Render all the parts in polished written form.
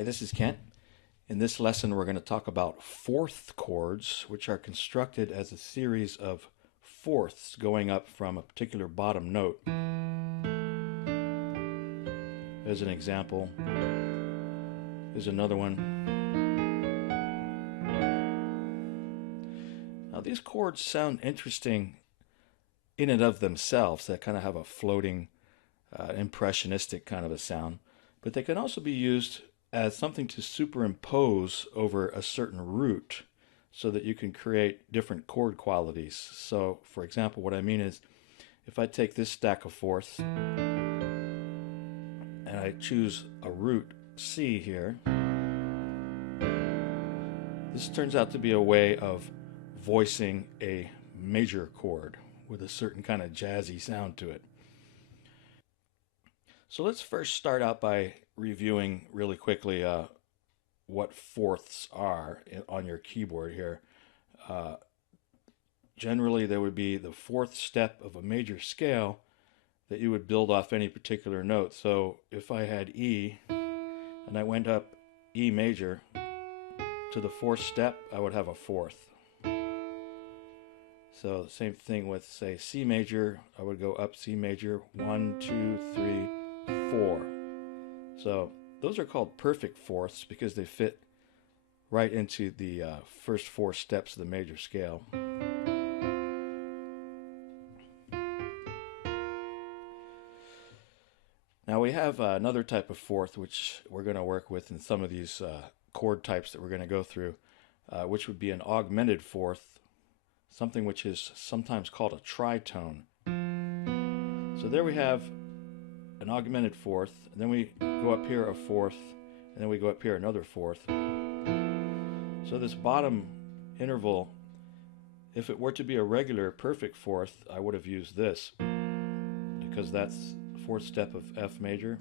Hi, this is Kent. In this lesson, we're going to talk about fourth chords, which are constructed as a series of fourths going up from a particular bottom note. As an example, here's another one. Now, these chords sound interesting in and of themselves. They kind of have a floating, impressionistic kind of a sound, but they can also be used as something to superimpose over a certain root so that you can create different chord qualities. So, for example, what I mean is if I take this stack of fourths and I choose a root C here, this turns out to be a way of voicing a major chord with a certain kind of jazzy sound to it. So let's first start out by reviewing really quickly what fourths are on your keyboard here. Generally, there would be the fourth step of a major scale that you would build off any particular note. So if I had E and I went up E major to the fourth step, I would have a fourth. So the same thing with, say, C major. I would go up C major, 1, 2, 3, 4. So those are called perfect fourths because they fit right into the first four steps of the major scale. Now we have another type of fourth which we're going to work with in some of these chord types that we're going to go through, which would be an augmented fourth, something which is sometimes called a tritone. So there we have an augmented fourth, and then we go up here a fourth, and then we go up here another fourth. So this bottom interval, if it were to be a regular perfect fourth, I would have used this because that's the fourth step of F major.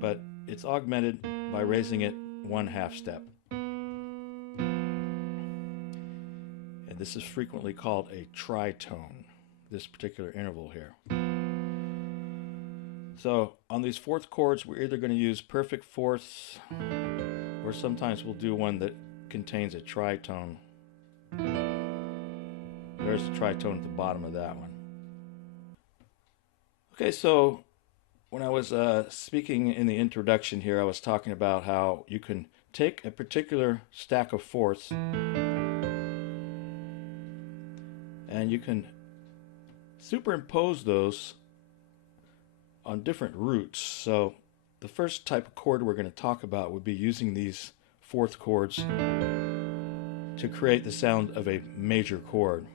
But it's augmented by raising it 1/2 step. And this is frequently called a tritone, this particular interval here. So on these fourth chords, we're either going to use perfect fourths, or sometimes we'll do one that contains a tritone. There's a tritone at the bottom of that one. Okay, so when I was speaking in the introduction here, I was talking about how you can take a particular stack of fourths and you can superimpose those on different roots. So the first type of chord we're going to talk about would be using these fourth chords to create the sound of a major chord.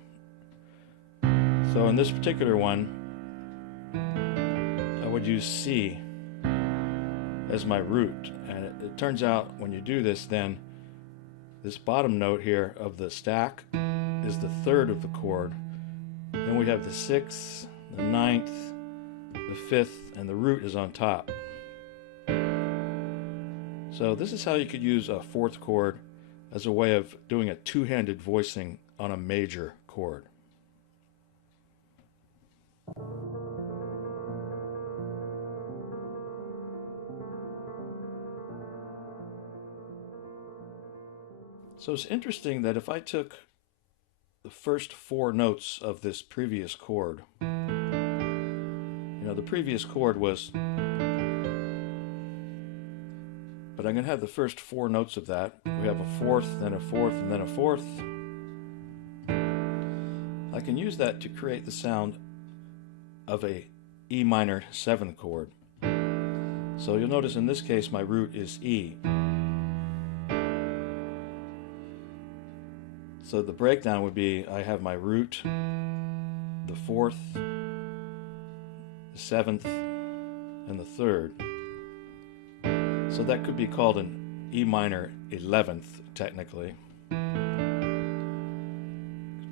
So in this particular one, I would use C as my root, and it turns out when you do this, then this bottom note here of the stack is the third of the chord. Then we have the sixth, the ninth, the fifth, and the root is on top. So this is how you could use a fourth chord as a way of doing a two-handed voicing on a major chord. So it's interesting that if I took the first four notes of this previous chord, the previous chord was, but I'm going to have the first four notes of that. We have a fourth, then a fourth, and then a fourth. I can use that to create the sound of a E minor 7th chord. So you'll notice in this case my root is E. So the breakdown would be I have my root, the fourth, the 7th, and the 3rd. So that could be called an E minor 11th technically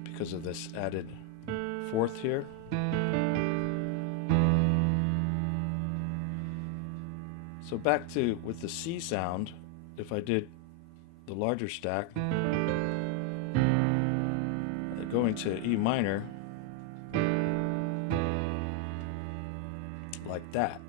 because of this added fourth here. So back to with the C sound, if I did the larger stack, going to E minor like that.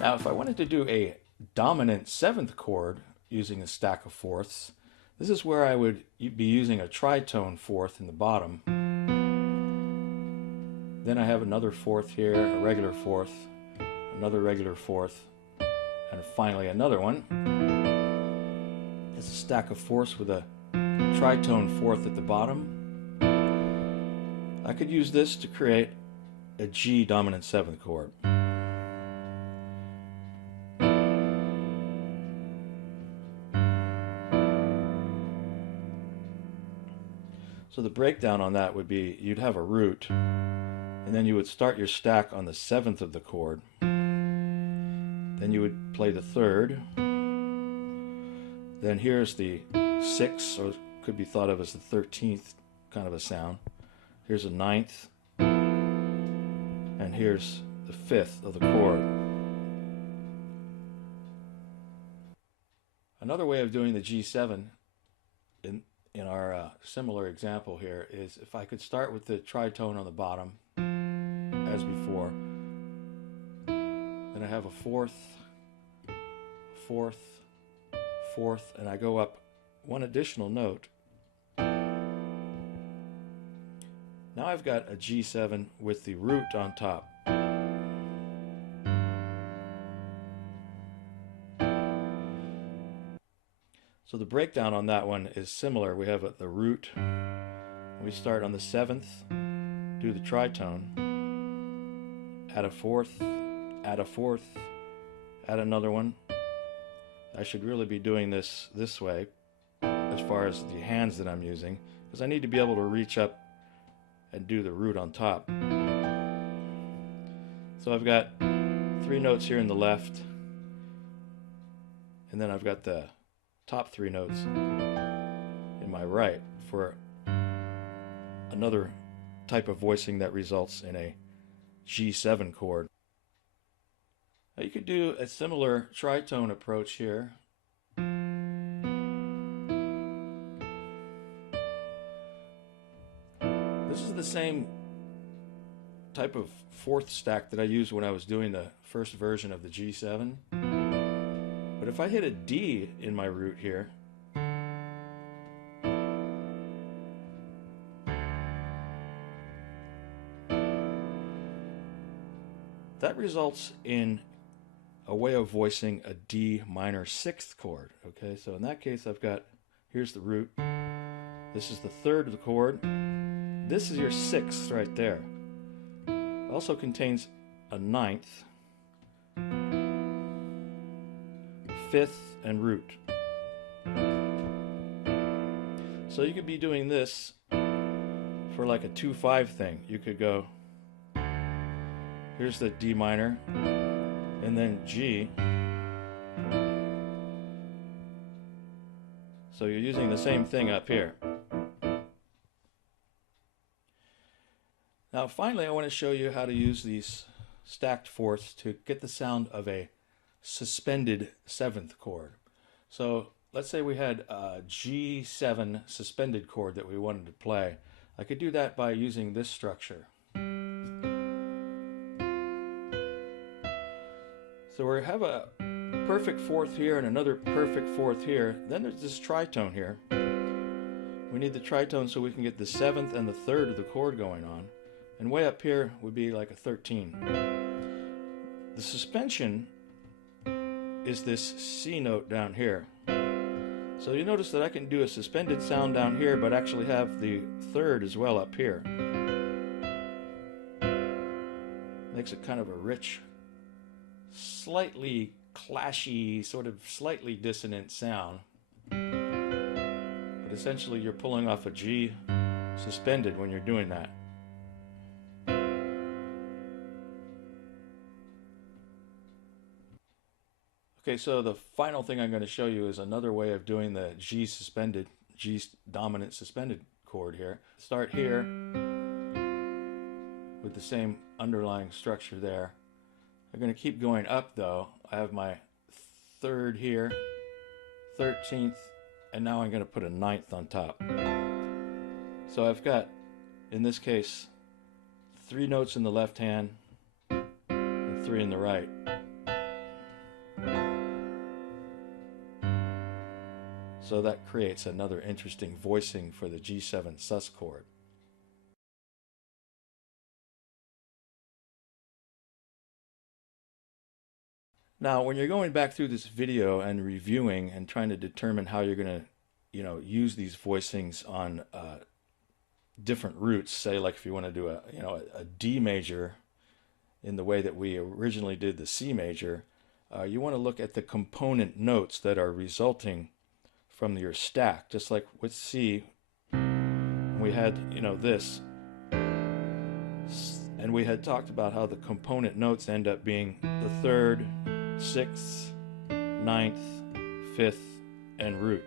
Now, if I wanted to do a dominant seventh chord using a stack of fourths, this is where I would be using a tritone fourth in the bottom. Then I have another fourth here, a regular fourth, another regular fourth, and finally another one. It's a stack of fourths with a tritone fourth at the bottom. I could use this to create a G dominant seventh chord. So the breakdown on that would be you'd have a root, and then you would start your stack on the seventh of the chord. Then you would play the third. Then here's the sixth, or could be thought of as the 13th kind of a sound. Here's a ninth, and here's the fifth of the chord. Another way of doing the G7 in our similar example here is if I could start with the tritone on the bottom as before, then I have a fourth, fourth, fourth, and I go up one additional note. Now I've got a G7 with the root on top. So the breakdown on that one is similar. We have the root. We start on the seventh, do the tritone, add a fourth, add a fourth, add another one. I should really be doing this way as far as the hands that I'm using, because I need to be able to reach up and do the root on top. So I've got three notes here in the left, and then I've got the top three notes in my right for another type of voicing that results in a G7 chord. Now you could do a similar tritone approach here. This is the same type of fourth stack that I used when I was doing the first version of the G7. But if I hit a D in my root here, that results in a way of voicing a D minor sixth chord. Okay, so in that case I've got, here's the root, this is the third of the chord, this is your sixth right there. It also contains a ninth, fifth, and root. So you could be doing this for like a 2-5 thing. You could go, here's the D minor, and then G. So you're using the same thing up here. Now finally I want to show you how to use these stacked fourths to get the sound of a suspended seventh chord. So let's say we had a G7 suspended chord that we wanted to play. I could do that by using this structure. So we have a perfect fourth here and another perfect fourth here. Then there's this tritone here. We need the tritone so we can get the seventh and the third of the chord going on. And way up here would be like a 13. The suspension is this C note down here. So you notice that I can do a suspended sound down here, but actually have the third as well up here. Makes it kind of a rich, slightly clashy, sort of slightly dissonant sound. But essentially you're pulling off a G suspended when you're doing that. Okay, so the final thing I'm going to show you is another way of doing the G dominant suspended chord here. Start here with the same underlying structure there. I'm going to keep going up though. I have my third here, 13th, and now I'm going to put a ninth on top. So I've got, in this case, 3 notes in the left hand and 3 in the right. So that creates another interesting voicing for the G7 sus chord. Now, when you're going back through this video and reviewing and trying to determine how you're going to, use these voicings on different roots, say like if you want to do a D major in the way that we originally did the C major, you want to look at the component notes that are resulting from your stack. Just like with C, we had, this, and we had talked about how the component notes end up being the 3rd, 6th, 9th, 5th, and root.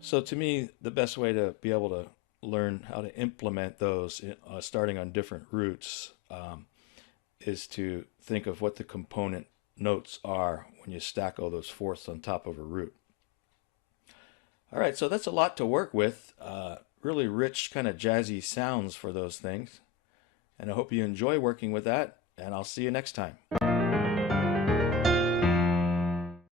So to me, the best way to be able to learn how to implement those starting on different roots is to think of what the component notes are when you stack all those fourths on top of a root. All right, so that's a lot to work with. Really rich kind of jazzy sounds for those things. And I hope you enjoy working with that, and I'll see you next time.